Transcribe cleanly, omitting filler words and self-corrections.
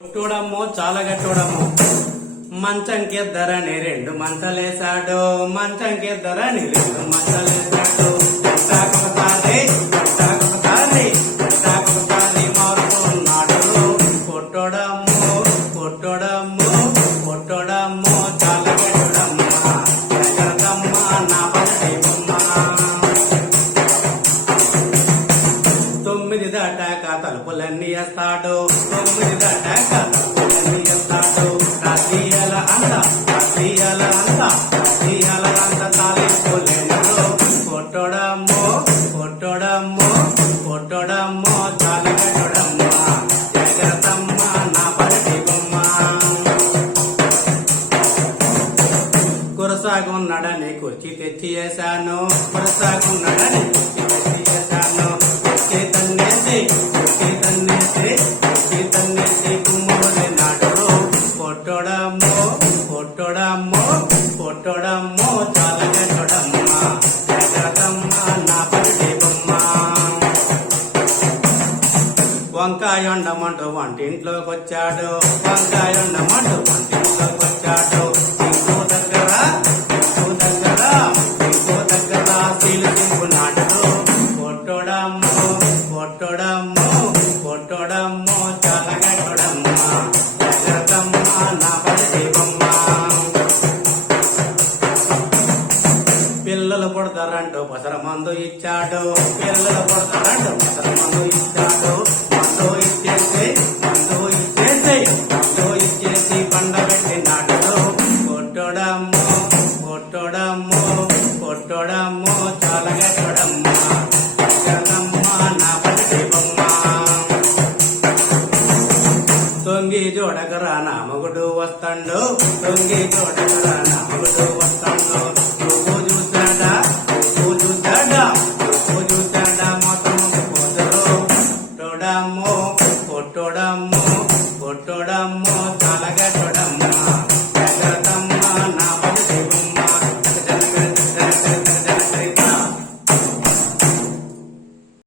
గట్టుడమ్మో చాలా గట్టుడమ్మో మంచంకిద్దరని రెండు మంచలేశాడు మంచంకిద్దరని రెండు మంచలేశాడు గట్టాకొకసారి మారుతున్నాడు కొట్టడమ్మో కొట్టడమ్మో కొట్టడమ్మో చాలా గట్టుడమ్మ ఎగరదమ్మ నా పట్టి బొమ్మ 9 దాటాక తలుపులన్నీ వేస్తాడు 9 దాటాక తలుపులన్నీ వేస్తాడు రాజీయాల అంత తాలిపోలేడు కొట్టడమ్మో కొట్టడమ్మో కొట్టడమ్మో చాలా కట్టడమ్మ ఎగరదమ్మ నా పట్టి బొమ్మ కురసాగున్నాడని కుర్చీ తెచ్చి వేశాను కురసాగున్నాడని కుర్చీ తెచ్చి వేశాను కొట్టడమ్మో కొట్టడమ్మో కొట్టడమ్మో చాలా గట్టడమ్మ ఎగరదమ్మ నా పట్టి బొమ్మ వంకాయొండమంటూ వంటింట్లోకి వచ్చాడు వంకాయొండమంటూ వంటింట్లోకి వచ్చాడు ఇంకో దగ్గర సీలు దింపునాడు కొట్టడమ్మో కొట్టడమ్మో కొట్టడమ్మో చాలా గట్టడమ్మ ఎగరదమ్మ నా పట్టి బొమ్మ పిల్లలు పుడతారంటూ పసర మందు ఇచ్చాడు పిల్లలు పుడతారంటూ పసర మందు ఇచ్చాడు మందు ఇచ్చేసి పండబెట్టినాడు కొట్టడమ్మో కొట్టడమ్మో కొట్టడమ్మో చాలా గట్టడమ్మ ఎగరదమ్మ నా పట్టి బొమ్మ తొంగి జోడకరా నా మగుడు వస్తాడు తొంగి జోడకరా నా మగుడు వస్తాడు నువ్వు చూసాడా మొత్తం పోతరు కొట్టడమ్మో కొట్టడమ్మో